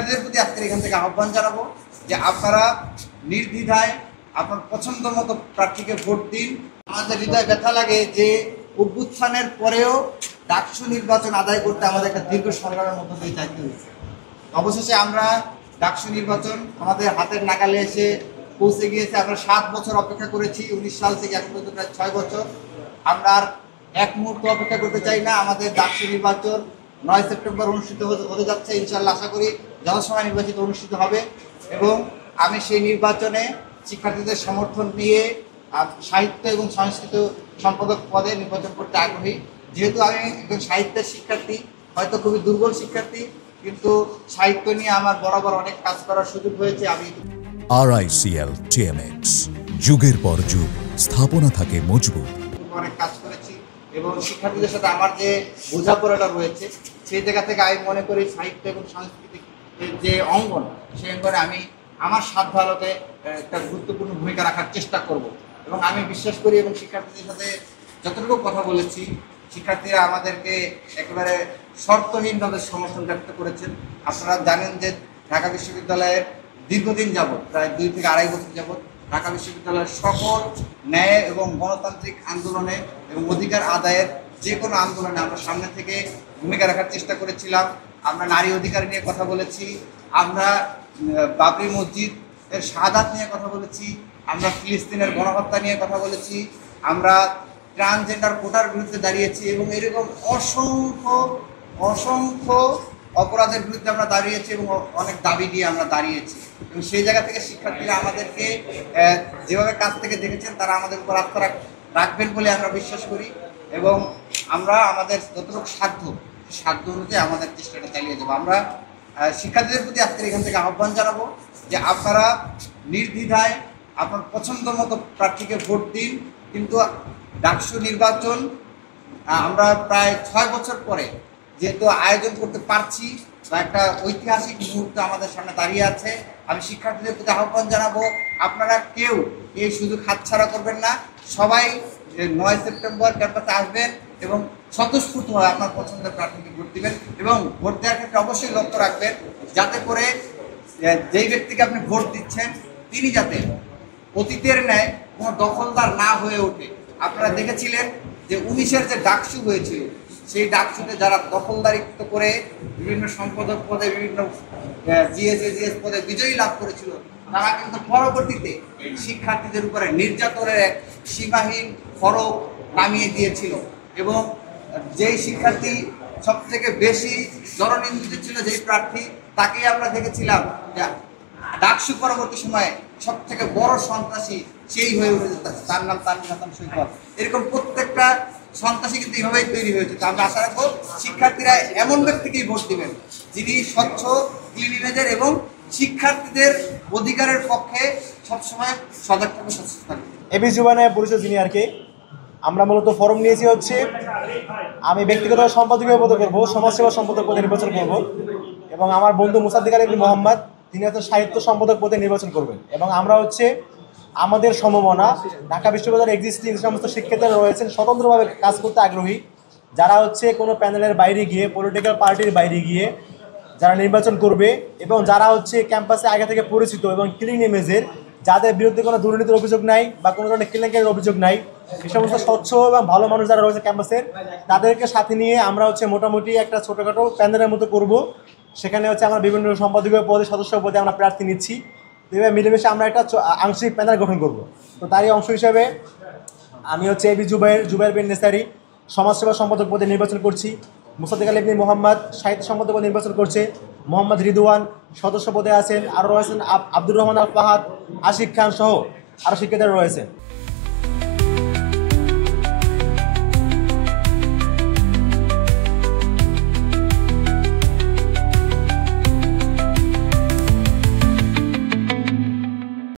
শিক্ষার্থীদের প্রতি আজকের এখান থেকে আহ্বান জানাবো যে আপনারা নির্দ্বিধায় আপনার পছন্দ মতো প্রার্থীকে ভোট দিন। আমাদের হৃদয় ব্যথা লাগে যে অভ্যুত্থানের পরেও ডাকসু নির্বাচন আদায় করতে আমাদের একটা দীর্ঘ সংগ্রামের মধ্য দিয়ে যাইতে হয়েছে। অবশেষে আমরা ডাকসু নির্বাচন আমাদের হাতের নাগালে এসে পৌঁছে গিয়েছে। আমরা 7 বছর অপেক্ষা করেছি, 19 সাল থেকে এখন পর্যন্ত প্রায় 6 বছর। আমরা আর এক মুহূর্ত অপেক্ষা করতে চাই না। আমাদের ডাকসু নির্বাচন 9 সেপ্টেম্বর অনুষ্ঠিত হতে যাচ্ছে। ইনশাআল্লাহ আশা করি জনসভায় নির্বাচিত অনুষ্ঠিত হবে এবং আমি সেই নির্বাচনে শিক্ষার্থীদের সমর্থন নিয়ে সাহিত্য এবং সংস্কৃত সম্পাদক পদে নির্বাচন করতে আগ্রহী। যেহেতু আমি একজন সাহিত্যের শিক্ষার্থী, হয়তো খুবই দুর্বল শিক্ষার্থী, কিন্তু সাহিত্য নিয়ে আমার বরাবর অনেক কাজ করার সুযোগ হয়েছে। আমি RICL TMX যুগের পর যুগ স্থাপনা থাকে মজবুত। অনেক কাজ করেছি এবং শিক্ষার্থীদের সাথে আমার যে বোঝাপড়াটা রয়েছে সেই জায়গা থেকে আমি মনে করি সাহিত্য এবং সাংস্কৃতিক যে অঙ্গন, সেই অঙ্গনে আমি আমার সাধ্য আলোকে একটা গুরুত্বপূর্ণ ভূমিকা রাখার চেষ্টা করব এবং আমি বিশ্বাস করি এবং শিক্ষার্থীদের সাথে যতটুকু কথা বলেছি শিক্ষার্থীরা আমাদেরকে একেবারে শর্তহীনভাবে সমর্থন ব্যক্ত করেছেন। আপনারা জানেন যে ঢাকা বিশ্ববিদ্যালয়ের দীর্ঘদিন যাবৎ, প্রায় 2 থেকে 2.5 বছর যাবৎ ঢাকা বিশ্ববিদ্যালয়ের সকল ন্যায় এবং গণতান্ত্রিক আন্দোলনে এবং অধিকার আদায়ের যে কোনো আন্দোলনে আমরা সামনে থেকে ভূমিকা রাখার চেষ্টা করেছিলাম। আমরা নারী অধিকার নিয়ে কথা বলেছি, আমরা বাবরি মসজিদ এর শাহাদাত নিয়ে কথা বলেছি, আমরা ফিলিস্তিনের গণহত্যা নিয়ে কথা বলেছি, আমরা ট্রান্সজেন্ডার কোটার বিরুদ্ধে দাঁড়িয়েছি এবং এরকম অসংখ্য অপরাধের বিরুদ্ধে আমরা দাঁড়িয়েছি এবং অনেক দাবি দিয়ে আমরা দাঁড়িয়েছি। এবং সেই জায়গা থেকে শিক্ষার্থীরা আমাদেরকে যেভাবে কাছ থেকে দেখেছেন তারা আমাদের উপর আস্থা রাখবেন বলে আমরা বিশ্বাস করি এবং আমরা আমাদের যতটুকু সাধ্য অনুযায়ী আমাদের চেষ্টাটা চালিয়ে যাবো। আমরা শিক্ষার্থীদের প্রতি আজকের এখান থেকে আহ্বান জানাবো যে আপনারা নির্দ্বিধায় আপনার পছন্দ মতো প্রার্থীকে ভোট দিন। কিন্তু ডাকসু নির্বাচন আমরা প্রায় 6 বছর পরে যেহেতু আয়োজন করতে পারছি বা একটা ঐতিহাসিক মুহূর্ত আমাদের সামনে দাঁড়িয়ে আছে, আমি শিক্ষার্থীদের প্রতি আহ্বান জানাবো আপনারা কেউ এই সুযোগ হাতছাড়া করবেন না। সবাই 9 সেপ্টেম্বর ক্যাম্পাসে আসবেন এবং স্বতঃস্ফূর্তভাবে আপনার পছন্দের প্রার্থীকে ভোট দিবেন এবং ভোট দেওয়ার ক্ষেত্রে অবশ্যই লক্ষ্য রাখবেন যাতে করে যেই ব্যক্তিকে আপনি ভোট দিচ্ছেন তিনি যাতে অতীতের ন্যায় কোনো দখলদার না হয়ে ওঠে। আপনারা দেখেছিলেন যে 19-এর যে ডাকসু হয়েছিল সেই ডাকসুতে যারা দখলদারিত্ব করে বিভিন্ন সম্পাদক পদে বিভিন্ন জিএস পদে বিজয়ী লাভ করেছিল তারা কিন্তু পরবর্তীতে শিক্ষার্থীদের উপরে নির্যাতনের এক সীমাহীন ফরক নামিয়ে দিয়েছিল এবং যেই শিক্ষার্থী সব থেকে বেশি জননিন্দিত ছিল যেই প্রার্থী তাকেই আমরা দেখেছিলাম যে ডাকসু পরবর্তী সময়ে সব থেকে বড় সন্ত্রাসী সেই হয়ে উঠেছে, তার নাম তানভীর হাসান সৈকত। এরকম প্রত্যেকটা সন্ত্রাসী কিন্তু এইভাবেই তৈরি হয়েছে। তো আমরা আশা রাখবো শিক্ষার্থীরা এমন ব্যক্তিকেই ভোট দিবেন যিনি স্বচ্ছ, ক্লিন ইমেজের এবং শিক্ষার্থীদের অধিকারের পক্ষে সবসময় সজাগ থাকবে, সচেতন থাকবে। এবি জুবানা পরিচয় সিনিয়রকে আমরা মূলত ফরম নিয়েছি হচ্ছে আমি ব্যক্তিগত সম্পাদকীয় পদে করবো, সমাজসেবা সম্পাদক পদে নির্বাচন করব এবং আমার বন্ধু মুসাদ্দিক আলী মোহাম্মদ তিনি হচ্ছে সাহিত্য সম্পাদক পদে নির্বাচন করবেন এবং আমরা হচ্ছে আমাদের সম্ভাবনা ঢাকা বিশ্ববিদ্যালয়ের এক্সিস্টিং সমস্ত শিক্ষার্থীরা রয়েছেন স্বতন্ত্রভাবে কাজ করতে আগ্রহী, যারা হচ্ছে কোনো প্যানেলের বাইরে গিয়ে পলিটিক্যাল পার্টির বাইরে গিয়ে যারা নির্বাচন করবে এবং যারা হচ্ছে ক্যাম্পাসে আগে থেকে পরিচিত এবং ক্লিন ইমেজের, যাদের বিরুদ্ধে কোনো দুর্নীতির অভিযোগ নাই বা কোনো ধরনের কেলেঙ্কারির অভিযোগ নাই, এই সমস্ত স্বচ্ছ এবং ভালো মানুষ যারা রয়েছে ক্যাম্পাসের তাদেরকে সাথে নিয়ে আমরা হচ্ছে মোটামুটি একটা ছোটোখাটো প্যানেলের মতো করব। সেখানে হচ্ছে আমরা বিভিন্ন সম্পাদকীয় পদে সদস্য পদে আমরা প্রার্থী নিচ্ছি। এভাবে মিলেমিশে আমরা একটা আংশিক প্যানেল গঠন করব। তো তারই অংশ হিসেবে আমি হচ্ছে এবি জুবাইর বিন নেসারি সমাজসেবা সম্পাদক পদে নির্বাচন করছি, মুসাদ্দিক আলী মোহাম্মদ সাহিত্য সম্পাদক পদে নির্বাচন করছে, মোহাম্মদ রিদওয়ান সদস্য পদে আছেন, আরও রয়েছেন আব্দুর রহমান আল ফাহাদ, আশিক খান সহ আরও শিক্ষার্থীরা রয়েছেন।